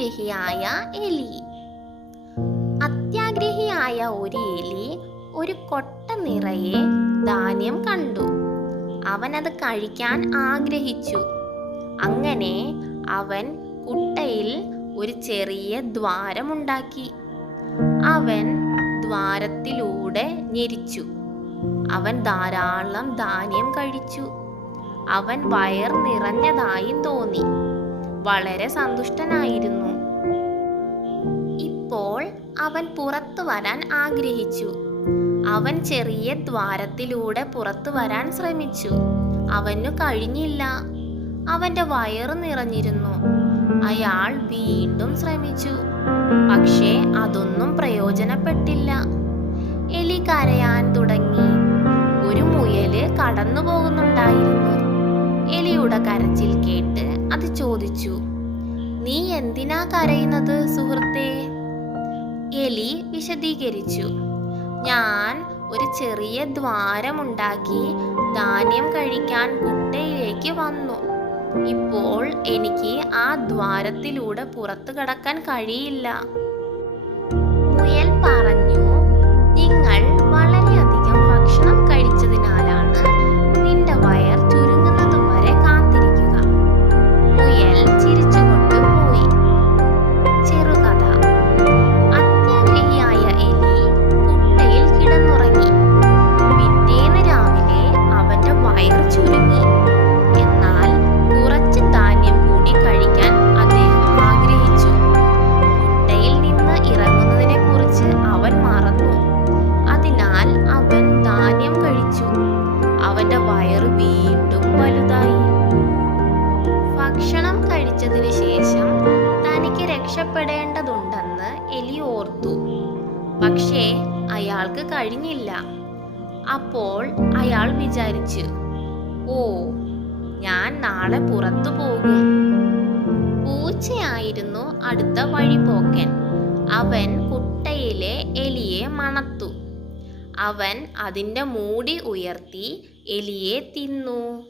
അത്യാഗ്രഹിയായ എലി. അത്യാഗ്രഹിയായ ഒരു എലി ഒരു കൊട്ട നിറയെ ധാന്യം കണ്ടു. അവനത് കഴിക്കാൻ ആഗ്രഹിച്ചു. അങ്ങനെ അവൻ കുട്ടയിൽ ഒരു ചെറിയ ദ്വാരമുണ്ടാക്കി. അവൻ ദ്വാരത്തിലൂടെ ഞെരിച്ചു. അവൻ ധാരാളം ധാന്യം കഴിച്ചു. അവൻ വയർ നിറഞ്ഞതായി തോന്നി. വളരെ സന്തുഷ്ടനായിരുന്നു. ഇപ്പോൾ അവൻ പുറത്തു വരാൻ ആഗ്രഹിച്ചു. അവൻ ചെറിയ ദ്വാരത്തിലൂടെ പുറത്തു വരാൻ ശ്രമിച്ചു. അവനു കഴിഞ്ഞില്ല. അവന്റെ വയറ് നിറഞ്ഞിരുന്നു. അയാൾ വീണ്ടും ശ്രമിച്ചു. പക്ഷേ അതൊന്നും പ്രയോജനപ്പെട്ടില്ല. എലി കരയാൻ തുടങ്ങി. ഒരു മുയല് കടന്നു പോകുന്നുണ്ടായിരുന്നു. എലിയുടെ കരച്ചിൽ കേട്ട് അത് ചോദിച്ചു, "നീ എന്തിനാ കരയുന്നത് സുഹൃത്തേ?" എലി വിശദീകരിച്ചു, "ഞാൻ ഒരു ചെറിയ ദ്വാരമുണ്ടാക്കി ധാന്യം കഴിക്കാൻ കുട്ടയിലേക്ക് വന്നു. ഇപ്പോൾ എനിക്ക് ആ ദ്വാരത്തിലൂടെ പുറത്തു കടക്കാൻ കഴിയില്ല." മുയൽ പറഞ്ഞു, "നിങ്ങൾ വളരെയധികം ഭക്ഷണം കഴിച്ചതിനാലാണ് നിന്റെ വയർ ചുരുങ്ങുന്നത് വരെ കാത്തിരിക്കുക." മുയൽ ചിരിച്ചുകൊണ്ട് പോയി. ചെറുകഥ. അത്യാഗ്രഹിയായ എലി കുട്ടയിൽ കിടന്നുറങ്ങി. പിറ്റേന്ന് രാവിലെ അവന്റെ വയർ ചുരുങ്ങി. എന്നാൽ കുറച്ച് ധാന്യം കൂടി കഴിക്കാൻ അദ്ദേഹം ആഗ്രഹിച്ചു. കുട്ടയിൽ നിന്ന് ഇറങ്ങുന്നതിനെ കുറിച്ച് അവൻ മറന്നു. അതിനാൽ അവൻ ധാന്യം കഴിച്ചു. അവന്റെ വയറ് വീണ്ടും വലുതായി. ഭക്ഷണം കഴിച്ചതിന് ശേഷം തനിക്ക് രക്ഷപ്പെടേണ്ടതുണ്ടെന്ന് എലി ഓർത്തു. പക്ഷേ അയാൾക്ക് കഴിഞ്ഞില്ല. അപ്പോൾ അയാൾ വിചാരിച്ചു, "ഓ, ഞാൻ നാളെ പുറത്തു പോകും." പൂച്ചയായിരുന്നു അടുത്ത വഴിപോക്കൻ. അവൻ കുട്ടയിലെ എലിയെ മണത്തു. അവൻ അതിന്റെ മൂടി ഉയർത്തി എലിയെ തിന്നു.